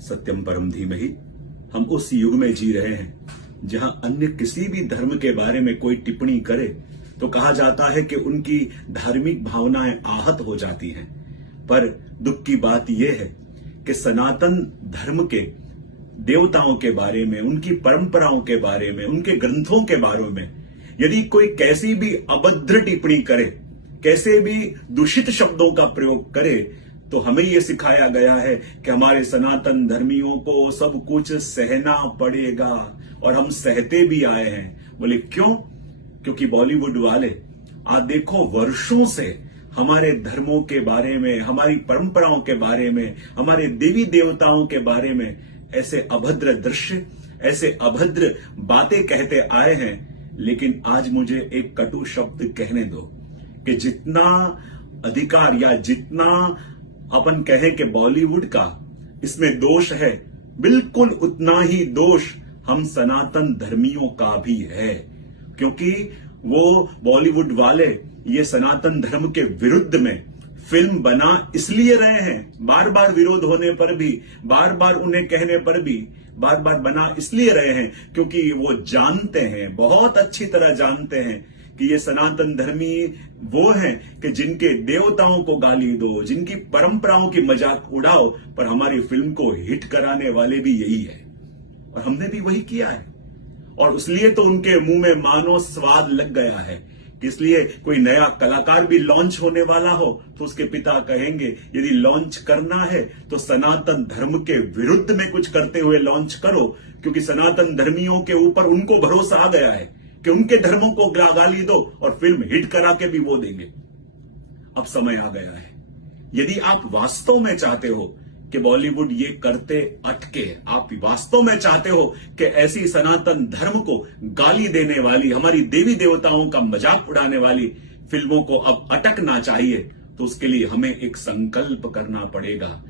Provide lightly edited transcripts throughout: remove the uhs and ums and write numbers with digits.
सत्यम परम धीमहि। हम उस युग में जी रहे हैं जहां अन्य किसी भी धर्म के बारे में कोई टिप्पणी करे तो कहा जाता है कि उनकी धार्मिक भावनाएं आहत हो जाती हैं। पर दुख की बात यह है कि सनातन धर्म के देवताओं के बारे में, उनकी परंपराओं के बारे में, उनके ग्रंथों के बारे में यदि कोई कैसी भी अभद्र टिप्पणी करे, कैसे भी दूषित शब्दों का प्रयोग करे, तो हमें यह सिखाया गया है कि हमारे सनातन धर्मियों को सब कुछ सहना पड़ेगा और हम सहते भी आए हैं। बोले क्यों? क्योंकि बॉलीवुड वाले आज देखो वर्षों से हमारे धर्मों के बारे में, हमारी परंपराओं के बारे में, हमारे देवी देवताओं के बारे में ऐसे अभद्र दृश्य, ऐसे अभद्र बातें कहते आए हैं। लेकिन आज मुझे एक कटु शब्द कहने दो कि जितना अधिकार या जितना अपन कहें कि बॉलीवुड का इसमें दोष है, बिल्कुल उतना ही दोष हम सनातन धर्मियों का भी है। क्योंकि वो बॉलीवुड वाले ये सनातन धर्म के विरुद्ध में फिल्म बना इसलिए रहे हैं, बार बार विरोध होने पर भी, बार बार उन्हें कहने पर भी बार बार बना इसलिए रहे हैं क्योंकि वो जानते हैं, बहुत अच्छी तरह जानते हैं कि ये सनातन धर्मी वो हैं कि जिनके देवताओं को गाली दो, जिनकी परंपराओं की मजाक उड़ाओ, पर हमारी फिल्म को हिट कराने वाले भी यही है और हमने भी वही किया है। और इसलिए तो उनके मुंह में मानो स्वाद लग गया है। इसलिए कोई नया कलाकार भी लॉन्च होने वाला हो तो उसके पिता कहेंगे यदि लॉन्च करना है तो सनातन धर्म के विरुद्ध में कुछ करते हुए लॉन्च करो, क्योंकि सनातन धर्मियों के ऊपर उनको भरोसा आ गया है कि उनके धर्मों को गाली दो और फिल्म हिट करा के भी वो देंगे। अब समय आ गया है, यदि आप वास्तव में चाहते हो कि बॉलीवुड ये करते अटके, आप वास्तव में चाहते हो कि ऐसी सनातन धर्म को गाली देने वाली, हमारी देवी देवताओं का मजाक उड़ाने वाली फिल्मों को अब अटकना चाहिए, तो उसके लिए हमें एक संकल्प करना पड़ेगा।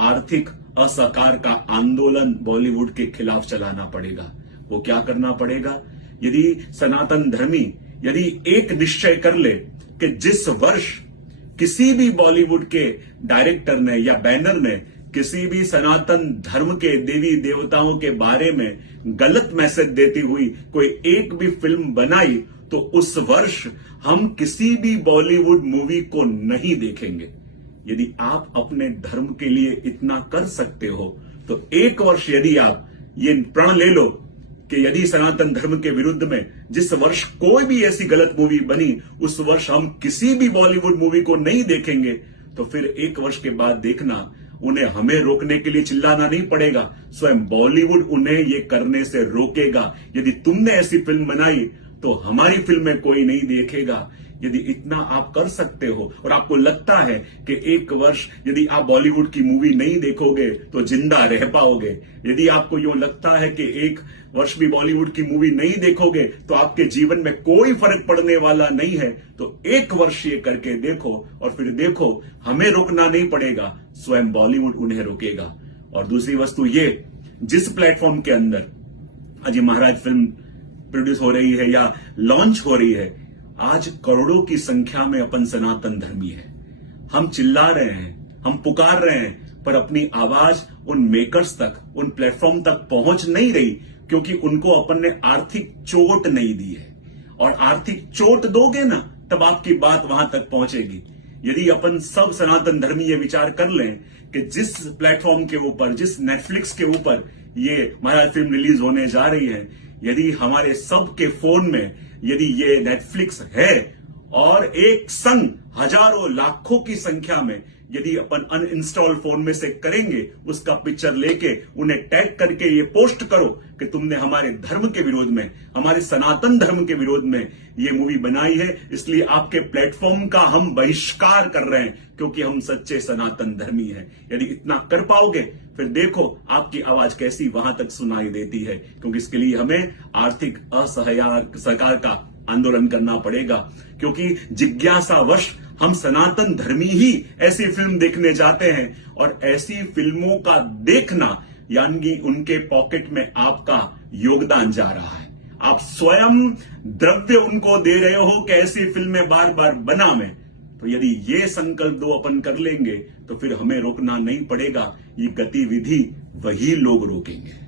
आर्थिक असहकार का आंदोलन बॉलीवुड के खिलाफ चलाना पड़ेगा। वो क्या करना पड़ेगा? यदि सनातन धर्मी यदि एक निश्चय कर ले कि जिस वर्ष किसी भी बॉलीवुड के डायरेक्टर ने या बैनर ने किसी भी सनातन धर्म के देवी देवताओं के बारे में गलत मैसेज देती हुई कोई एक भी फिल्म बनाई, तो उस वर्ष हम किसी भी बॉलीवुड मूवी को नहीं देखेंगे। यदि आप अपने धर्म के लिए इतना कर सकते हो तो एक वर्ष यदि आप ये प्रण ले लो कि यदि सनातन धर्म के विरुद्ध में जिस वर्ष कोई भी ऐसी गलत मूवी बनी, उस वर्ष हम किसी भी बॉलीवुड मूवी को नहीं देखेंगे, तो फिर एक वर्ष के बाद देखना उन्हें हमें रोकने के लिए चिल्लाना नहीं पड़ेगा, स्वयं बॉलीवुड उन्हें ये करने से रोकेगा। यदि तुमने ऐसी फिल्म बनाई तो हमारी फिल्में कोई नहीं देखेगा। यदि इतना आप कर सकते हो और आपको लगता है कि एक वर्ष यदि आप बॉलीवुड की मूवी नहीं देखोगे तो जिंदा रह पाओगे, यदि आपको यूं लगता है कि एक वर्ष भी बॉलीवुड की मूवी नहीं देखोगे तो आपके जीवन में कोई फर्क पड़ने वाला नहीं है, तो एक वर्ष ये करके देखो और फिर देखो हमें रोकना नहीं पड़ेगा, स्वयं बॉलीवुड उन्हें रोकेगा। और दूसरी वस्तु ये, जिस प्लेटफॉर्म के अंदर अजय महाराज फिल्म प्रोड्यूस हो रही है या लॉन्च हो रही है, आज करोड़ों की संख्या में अपन सनातन धर्मी है। हम चिल्ला रहे हैं, हम पुकार रहे हैं, पर अपनी आवाज उन मेकर्स तक, उन प्लेटफॉर्म तक पहुंच नहीं रही, क्योंकि उनको अपन ने आर्थिक चोट नहीं दी है। और आर्थिक चोट दोगे ना, तब आपकी बात वहां तक पहुंचेगी। यदि अपन सब सनातन धर्मी ये विचार कर लें कि जिस प्लेटफॉर्म के ऊपर, जिस नेटफ्लिक्स के ऊपर ये महाराज फिल्म रिलीज होने जा रही है, यदि हमारे सबके फोन में यदि ये नेटफ्लिक्स है और एक संग हजारों लाखों की संख्या में यदि अपन अनइंस्टॉल फोन में से करेंगे, उसका पिक्चर लेके उन्हें टैग करके ये पोस्ट करो कि तुमने हमारे धर्म के विरोध में, हमारे सनातन धर्म के विरोध में ये मूवी बनाई है, इसलिए आपके प्लेटफॉर्म का हम बहिष्कार कर रहे हैं क्योंकि हम सच्चे सनातन धर्मी हैं। यदि इतना कर पाओगे फिर देखो आपकी आवाज कैसी वहां तक सुनाई देती है, क्योंकि इसके लिए हमें आर्थिक असहकार का आंदोलन करना पड़ेगा। क्योंकि जिज्ञासावश हम सनातन धर्मी ही ऐसी फिल्म देखने जाते हैं और ऐसी फिल्मों का देखना यानी उनके पॉकेट में आपका योगदान जा रहा है। आप स्वयं द्रव्य उनको दे रहे हो कि ऐसी फिल्में बार बार बना में। तो यदि ये संकल्प दो अपन कर लेंगे तो फिर हमें रोकना नहीं पड़ेगा। ये गतिविधि वही लोग रोकेंगे।